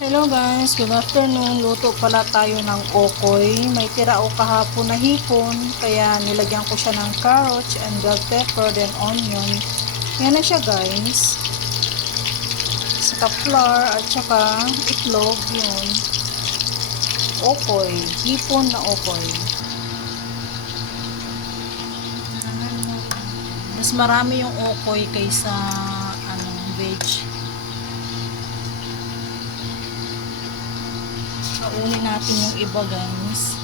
Hello guys, good afternoon. Luto pala tayo ng okoy. May tira o kahapon na hipon, kaya nilagyan ko siya ng carrots and bell pepper, then onion. Yan na siya guys. Saka flour at saka itlog yun. Okoy, hipon na okoy. Mas marami yung okoy kaysa veg. Kaunin natin yung iba guys.